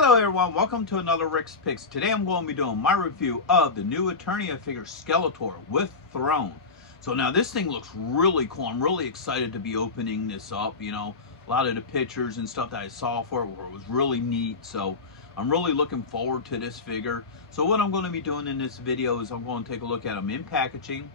Hello everyone, welcome to another Rick's Picks. Today I'm going to be doing my review of the new Eternia figure Skeletor with Throne. So now this thing looks really cool. I'm really excited to be opening this up. You know, a lot of the pictures and stuff that I saw for it was really neat. So I'm really looking forward to this figure. So what I'm going to be doing in this video is I'm going to take a look at him in packaging.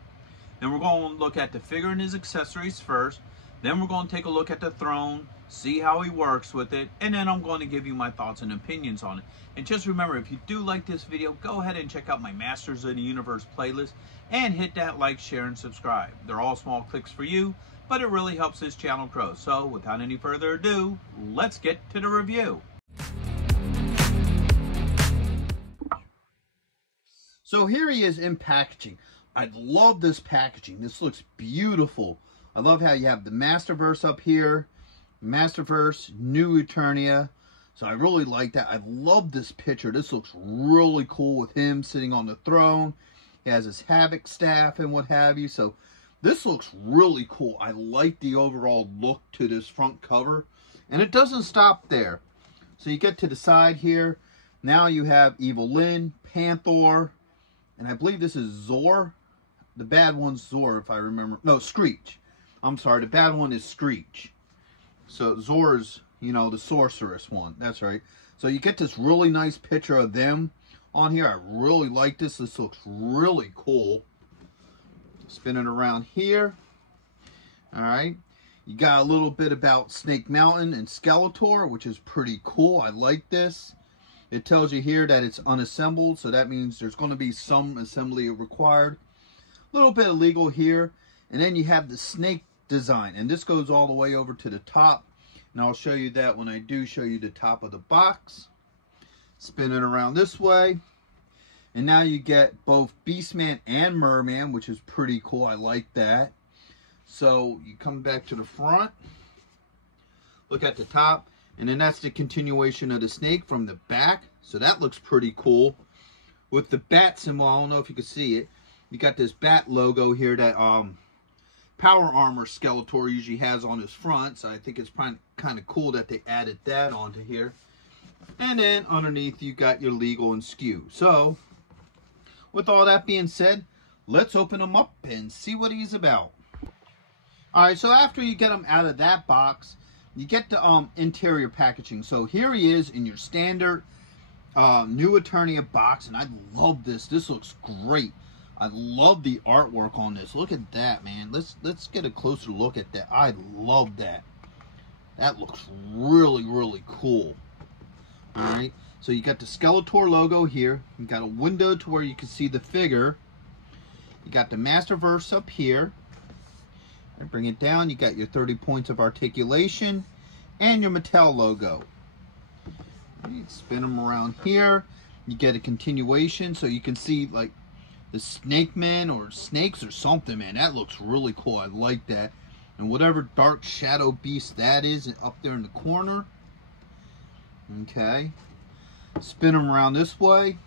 Then we're going to look at the figure and his accessories first. Then we're going to take a look at the throne, see how he works with it, and then I'm going to give you my thoughts and opinions on it. And just remember, if you do like this video, go ahead and check out my Masters of the Universe playlist and hit that like, share, and subscribe. They're all small clicks for you, but it really helps this channel grow. So without any further ado, let's get to the review. So here he is in packaging. I love this packaging. This looks beautiful. I love how you have the Masterverse up here. Masterverse, new Eternia. So I really like that. I love this picture. This looks really cool with him sitting on the throne. He has his Havoc staff and what have you. So this looks really cool. I like the overall look to this front cover. And it doesn't stop there. So you get to the side here. Now you have Evil Lyn, Panther, and I believe this is Zor. The bad one's Zor, if I remember. No, Screech. I'm sorry, the bad one is Screech. So Zor's, you know, the sorceress one. That's right. So you get this really nice picture of them on here. I really like this. This looks really cool. Spin it around here. All right. You got a little bit about Snake Mountain and Skeletor, which is pretty cool. I like this. It tells you here that it's unassembled, so that means there's going to be some assembly required. A little bit of legal here. And then you have the snake design, and this goes all the way over to the top, and I'll show you that when I do show you the top of the box. Spin it around this way, and now you get both Beastman and Merman, which is pretty cool. I like that. So you come back to the front, look at the top, and then that's the continuation of the snake from the back. So that looks pretty cool with the bat symbol. I don't know if you can see it. You got this bat logo here that Power Armor Skeletor usually has on his front, so I think it's kind of cool that they added that onto here. And then underneath you got your legal and skew. So with all that being said, let's open him up and see what he's about. Alright, so after you get him out of that box, you get the interior packaging. So here he is in your standard new Eternia box, and I love this. This looks great. I love the artwork on this. Look at that, man. Let's get a closer look at that. I love that. That looks really, really cool. Alright, so you got the Skeletor logo here. You got a window to where you can see the figure. You got the Masterverse up here. And bring it down. You got your 30 points of articulation and your Mattel logo. Right, spin them around here. You get a continuation, so you can see like the Snake Man or snakes or something, man. That looks really cool. I like that. And whatever dark shadow beast that is up there in the corner. Okay. Spin them around this way.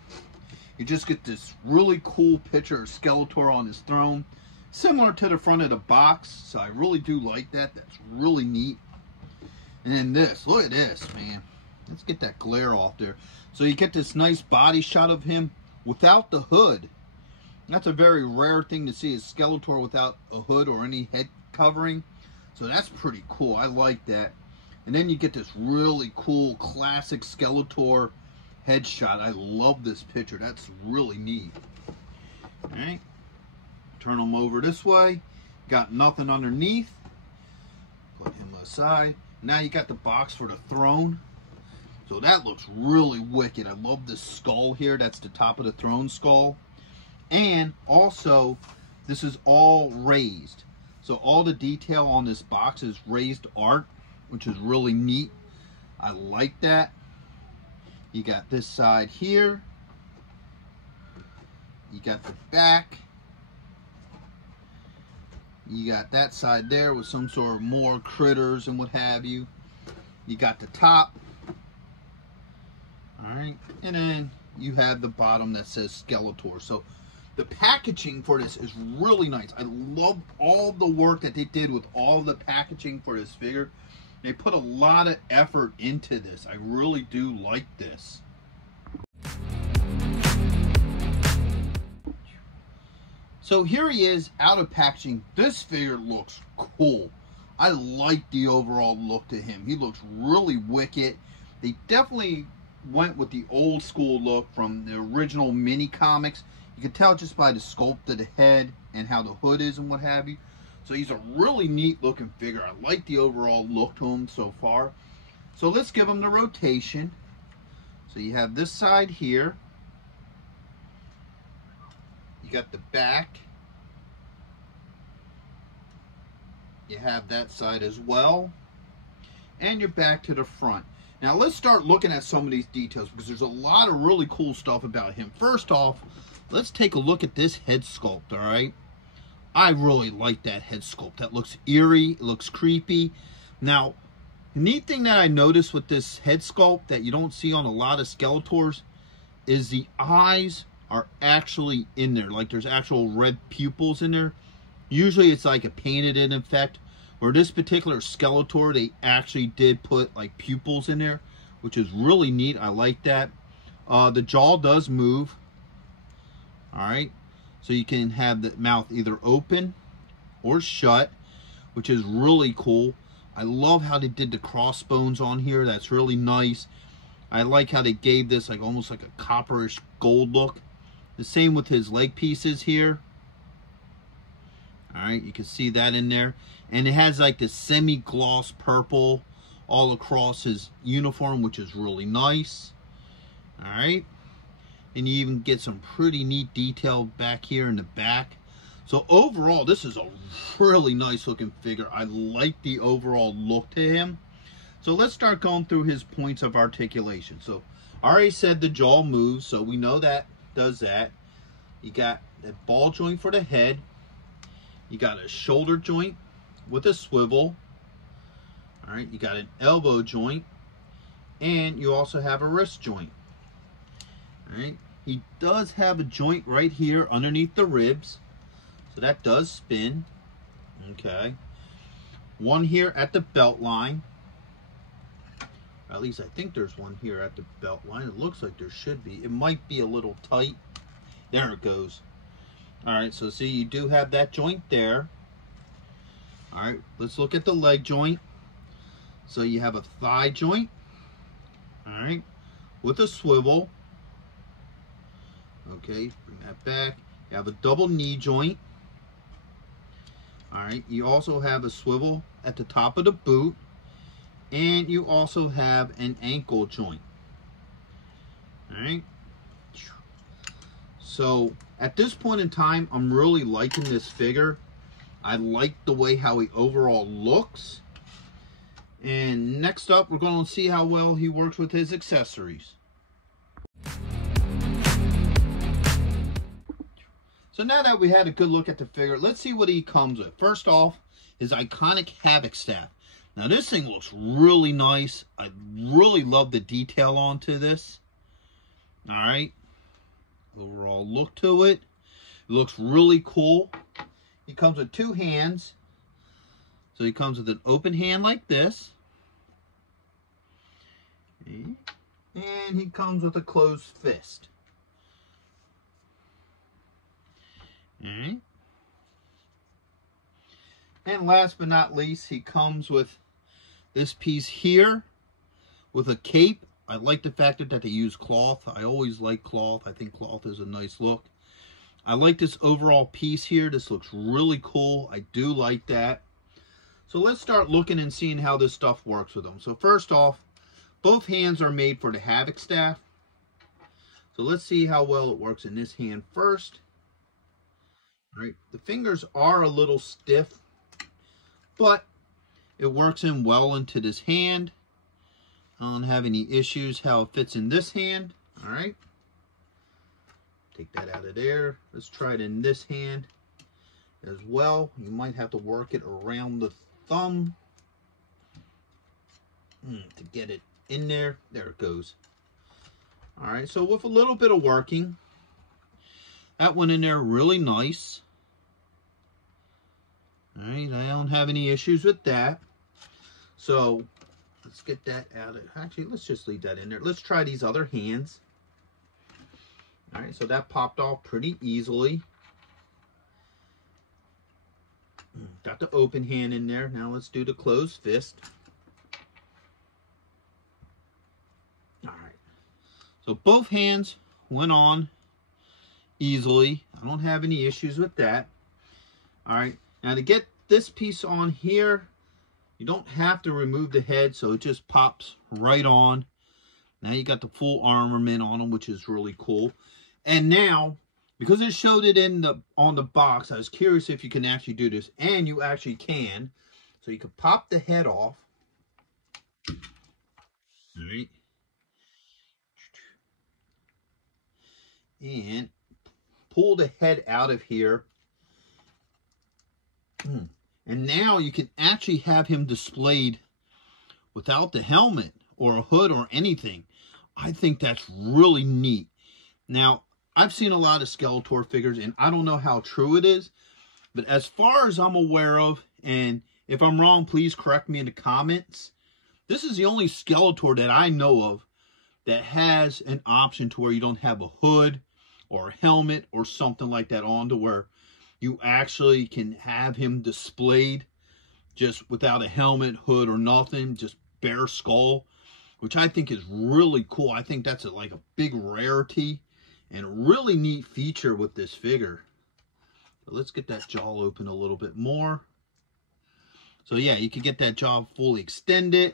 You just get this really cool picture of Skeletor on his throne. Similar to the front of the box. So I really do like that. That's really neat. And then this. Look at this, man. Let's get that glare off there. So you get this nice body shot of him without the hood. That's a very rare thing to see, is Skeletor without a hood or any head covering. So that's pretty cool. I like that. And then you get this really cool classic Skeletor headshot. I love this picture. That's really neat. Alright. Turn him over this way. Got nothing underneath. Put him aside. Now you got the box for the throne. So that looks really wicked. I love this skull here. That's the top of the throne skull. And also, this is all raised. So all the detail on this box is raised art, which is really neat. I like that. You got this side here. You got the back. You got that side there with some sort of more critters and what have you. You got the top. Alright. And then you have the bottom that says Skeletor. So the packaging for this is really nice. I love all the work that they did with all the packaging for this figure. They put a lot of effort into this. I really do like this. So here he is out of packaging. This figure looks cool. I like the overall look to him. He looks really wicked. They definitely went with the old school look from the original mini comics. You can tell just by the sculpt of the head and how the hood is and what have you. So he's a really neat looking figure. I like the overall look to him so far. So let's give him the rotation. So you have this side here. You got the back. You have that side as well. And you're back to the front. Now let's start looking at some of these details because there's a lot of really cool stuff about him. First off, let's take a look at this head sculpt, all right? I really like that head sculpt. That looks eerie, it looks creepy. Now, neat thing that I noticed with this head sculpt that you don't see on a lot of Skeletors is the eyes are actually in there. Like there's actual red pupils in there. Usually it's like a painted in effect. Where this particular Skeletor, they actually did put like pupils in there, which is really neat. I like that. The jaw does move. Alright. So you can have the mouth either open or shut, which is really cool. I love how they did the crossbones on here. That's really nice. I like how they gave this like almost like a copperish gold look. The same with his leg pieces here. Alright, you can see that in there. And it has like the semi-gloss purple all across his uniform, which is really nice. Alright. And you even get some pretty neat detail back here in the back. So overall, this is a really nice looking figure. I like the overall look to him. So let's start going through his points of articulation. So I already said the jaw moves, so we know that does that. You got the ball joint for the head. You got a shoulder joint with a swivel. All right, you got an elbow joint, and you also have a wrist joint. All right, he does have a joint right here underneath the ribs, so that does spin. Okay, one here at the belt line. At least I think there's one here at the belt line. It looks like there should be. It might be a little tight. There it goes. Alright, so see, you do have that joint there. Alright, let's look at the leg joint. So you have a thigh joint. Alright, with a swivel. Okay, bring that back. You have a double knee joint. Alright, you also have a swivel at the top of the boot. And you also have an ankle joint. Alright. So at this point in time, I'm really liking this figure. I like the way how he overall looks. And next up, we're going to see how well he works with his accessories. So now that we had a good look at the figure, let's see what he comes with. First off, his iconic Havoc staff. Now this thing looks really nice. I really love the detail onto this. Alright. Overall look to it. It looks really cool. He comes with two hands. So he comes with an open hand like this. And he comes with a closed fist. Alright. And last but not least, he comes with this piece here with a cape. I like the fact that they use cloth. I always like cloth. I think cloth is a nice look. I like this overall piece here. This looks really cool. I do like that. So let's start looking and seeing how this stuff works with them. So first off, both hands are made for the Havoc staff. So let's see how well it works in this hand first. All right, the fingers are a little stiff, but it works in well into this hand. I don't have any issues how it fits in this hand. All right. Take that out of there. Let's try it in this hand as well. You might have to work it around the thumb to get it in there. There it goes. All right. So with a little bit of working, that went in there really nice. All right. I don't have any issues with that. So let's get that out of, actually, let's just leave that in there. Let's try these other hands. All right, so that popped off pretty easily. Got the open hand in there. Now let's do the closed fist. All right. So both hands went on easily. I don't have any issues with that. All right. Now to get this piece on here, you don't have to remove the head, so it just pops right on. Now you got the full armament on them, which is really cool. And now, because it showed it on the box, I was curious if you can actually do this, and you actually can. So you can pop the head off. All right. And pull the head out of here. And now you can actually have him displayed without the helmet or a hood or anything. I think that's really neat. Now, I've seen a lot of Skeletor figures, and I don't know how true it is, but as far as I'm aware of, and if I'm wrong, please correct me in the comments, this is the only Skeletor that I know of that has an option to where you don't have a hood or a helmet or something like that on, to where you actually can have him displayed just without a helmet, hood, or nothing, just bare skull, which I think is really cool. I think that's like a big rarity and a really neat feature with this figure. So let's get that jaw open a little bit more. So yeah, you can get that jaw fully extended,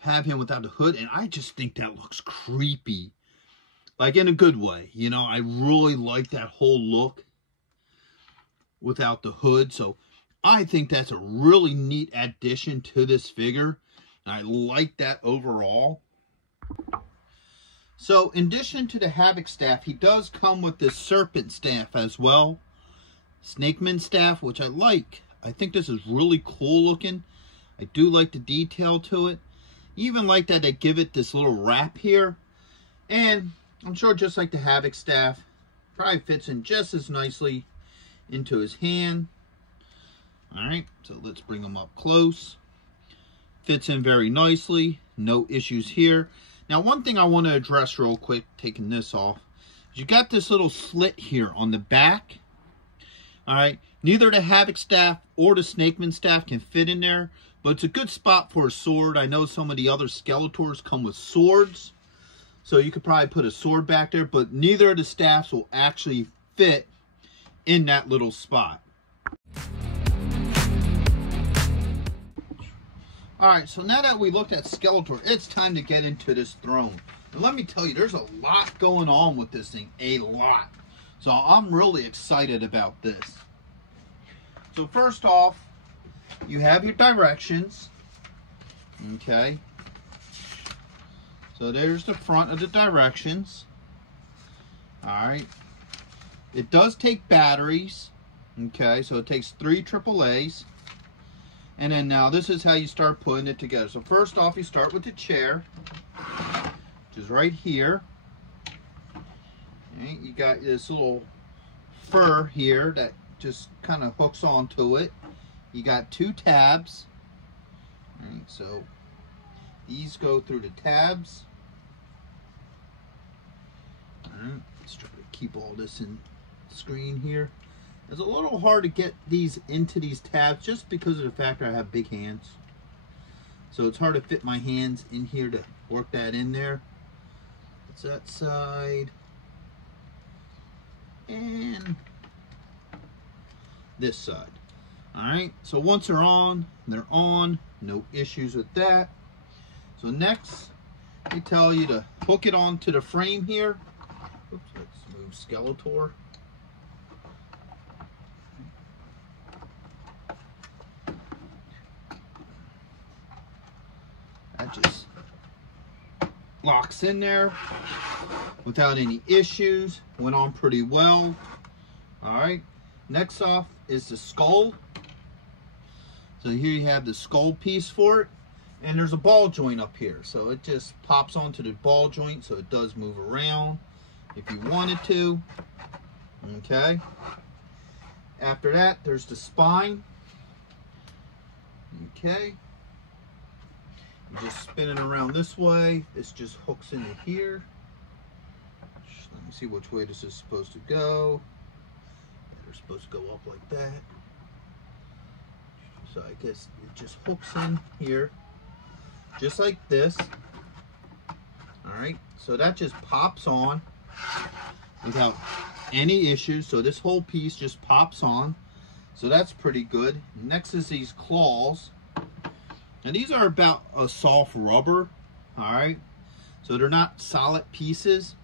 have him without the hood, and I just think that looks creepy. Like in a good way, you know, I really like that whole look without the hood. So I think that's a really neat addition to this figure. I like that overall. So in addition to the Havoc staff, he does come with this Serpent staff as well. Snakeman staff, which I like. I think this is really cool looking. I do like the detail to it. Even like that they give it this little wrap here. And I'm sure just like the Havoc staff, probably fits in just as nicely into his hand. Alright, so let's bring him up close. Fits in very nicely. No issues here. Now, one thing I want to address real quick, taking this off, is you got this little slit here on the back. Alright, neither the Havoc staff or the Snakeman staff can fit in there, but it's a good spot for a sword. I know some of the other Skeletors come with swords, so you could probably put a sword back there, but neither of the staffs will actually fit in that little spot. Alright, so now that we looked at Skeletor, it's time to get into this throne. And let me tell you, there's a lot going on with this thing. A lot. So I'm really excited about this. So first off, you have your directions. Okay. So there's the front of the directions. Alright. It does take batteries. Okay, so it takes 3 AAAs. And then now this is how you start putting it together. So first off, you start with the chair, which is right here. Okay, you got this little fur here that just kind of hooks onto it. You got 2 tabs. All right, so these go through the tabs. All right, let's try to keep all this in screen here. It's a little hard to get these into these tabs just because of the fact that I have big hands. So it's hard to fit my hands in here to work that in there. It's that side. And this side. Alright, so once they're on. No issues with that. So next, they tell you to hook it onto the frame here. Oops, let's move Skeletor. That just locks in there without any issues. Went on pretty well. Alright, next off is the skull. So here you have the skull piece for it. And there's a ball joint up here. So it just pops onto the ball joint, so it does move around if you wanted to. Okay. After that, there's the spine. Okay. You just spin it around this way. This just hooks into here. Let me see which way this is supposed to go. They're supposed to go up like that. So I guess it just hooks in here, just like this. All right, so that just pops on without any issues. So this whole piece just pops on. So that's pretty good. Next is these claws. Now these are about a soft rubber, all right? So they're not solid pieces.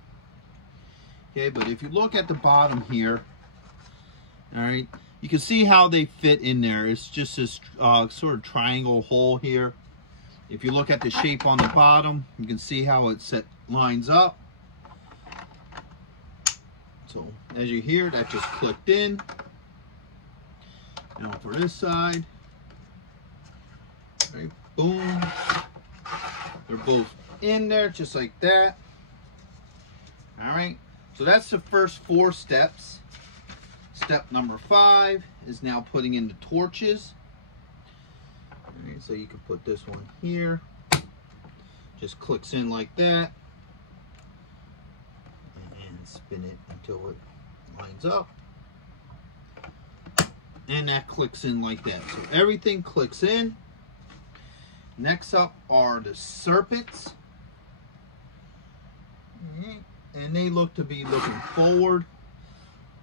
Okay, but if you look at the bottom here, all right, you can see how they fit in there. It's just this sort of triangle hole here. If you look at the shape on the bottom, you can see how it lines up. So as you hear, that just clicked in. Now for this side, right, boom. They're both in there just like that. All right, so that's the first 4 steps. Step number 5 is now putting in the torches. All right, so you can put this one here. Just clicks in like that. And spin it until it lines up. And that clicks in like that. So everything clicks in. Next up are the serpents. And they look to be looking forward.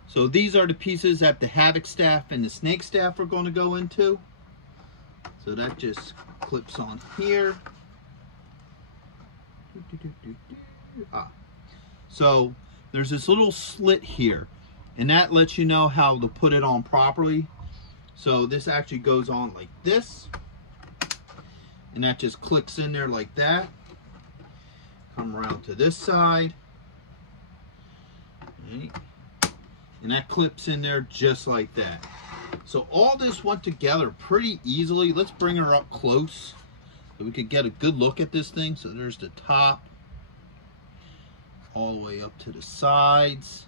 So these are the pieces that the Havoc staff and the snake staff are going to go into. So that just clips on here. So there's this little slit here, and that lets you know how to put it on properly. So this actually goes on like this, and that just clicks in there like that. Come around to this side. Right. And that clips in there just like that. So all this went together pretty easily. Let's bring her up close so we could get a good look at this thing. So there's the top, all the way up to the sides.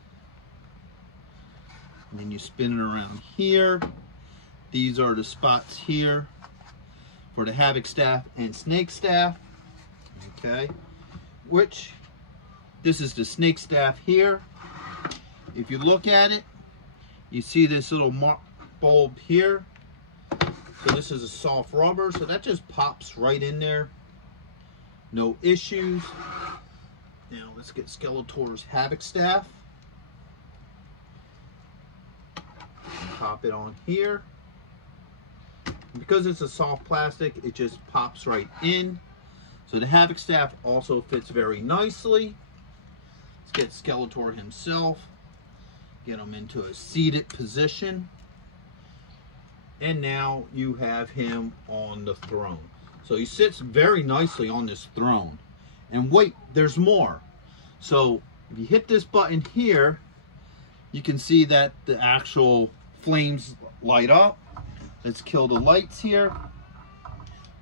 And then you spin it around here. These are the spots here for the Havoc staff and snake staff. Okay, which this is the snake staff here. If you look at it, you see this little bulb here. So this is a soft rubber, so that just pops right in there. No issues. Now let's get Skeletor's Havoc staff. Pop it on here. And because it's a soft plastic, it just pops right in. So the Havoc staff also fits very nicely. Let's get Skeletor himself. Get him into a seated position. And now you have him on the throne. So he sits very nicely on this throne. And wait, there's more. So if you hit this button here, you can see that the actual flames light up. Let's kill the lights here.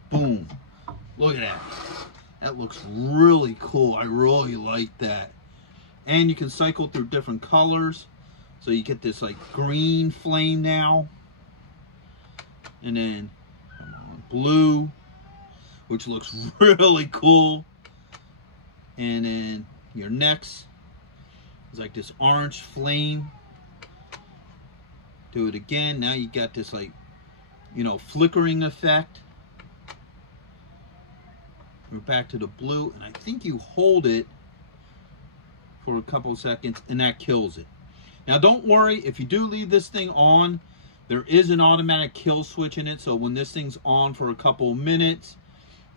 Boom. Look at that. That looks really cool. I really like that. And you can cycle through different colors. So you get this like green flame now. And then blue, which looks really cool. And then your next is like this orange flame. Do it again. Now you got this like, you know, flickering effect. We're back to the blue, and I think you hold it for a couple of seconds and that kills it. Now don't worry, if you do leave this thing on, there is an automatic kill switch in it, so when this thing's on for a couple of minutes,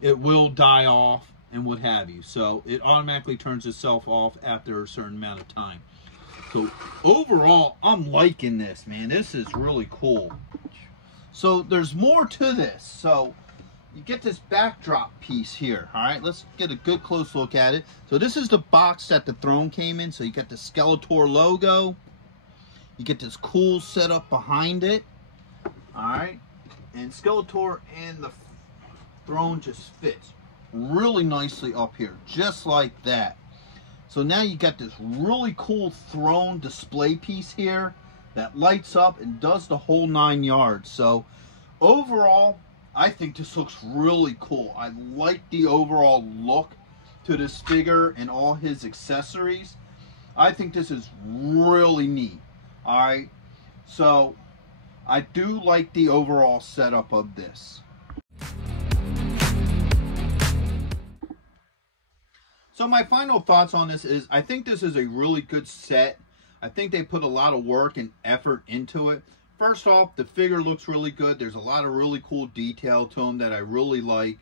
it will die off and what have you. So it automatically turns itself off after a certain amount of time. So overall, I'm liking this, man. This is really cool. So there's more to this. So you get this backdrop piece here. All right, let's get a good close look at it. So this is the box that the throne came in. So you got the Skeletor logo. You get this cool setup behind it. All right, and Skeletor and the throne just fits really nicely up here, just like that. So now you got this really cool throne display piece here that lights up and does the whole 9 yards. So overall, I think this looks really cool. I like the overall look to this figure and all his accessories. I think this is really neat. Alright, so I do like the overall setup of this. So my final thoughts on this is, I think this is a really good set. I think they put a lot of work and effort into it. First off, the figure looks really good. There's a lot of really cool detail to him that I really like.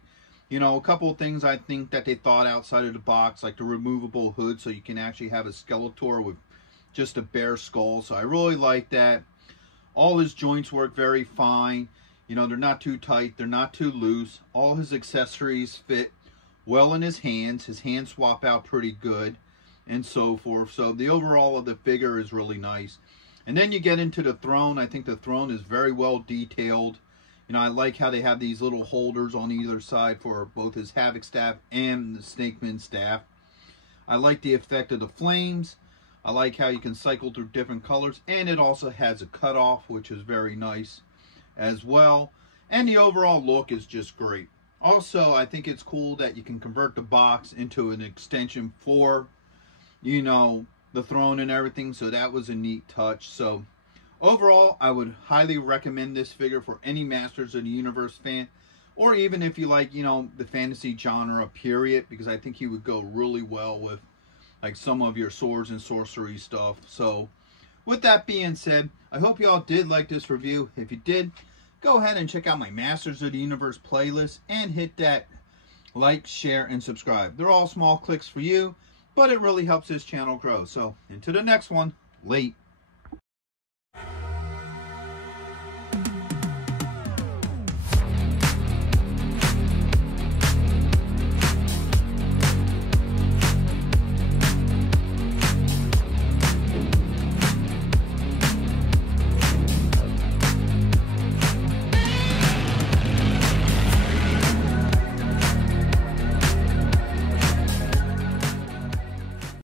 You know, a couple of things I think that they thought outside of the box, like the removable hood, so you can actually have a Skeletor with just a bare skull. So I really like that. All his joints work very fine. You know, they're not too tight, they're not too loose. All his accessories fit well in his hands. His hands swap out pretty good and so forth. So the overall of the figure is really nice. And then you get into the throne. I think the throne is very well detailed. You know, I like how they have these little holders on either side for both his Havoc staff and the Snakeman staff. I like the effect of the flames. I like how you can cycle through different colors. And it also has a cutoff, which is very nice as well. And the overall look is just great. Also, I think it's cool that you can convert the box into an extension for, you know, the throne and everything. So that was a neat touch. So overall, I would highly recommend this figure for any Masters of the Universe fan, or even if you like, you know, the fantasy genre period, because I think he would go really well with like some of your swords and sorcery stuff. So with that being said, I hope you all did like this review. If you did, go ahead and check out my Masters of the Universe playlist and hit that like, share, and subscribe. They're all small clicks for you, but it really helps this channel grow. So until the next one, late.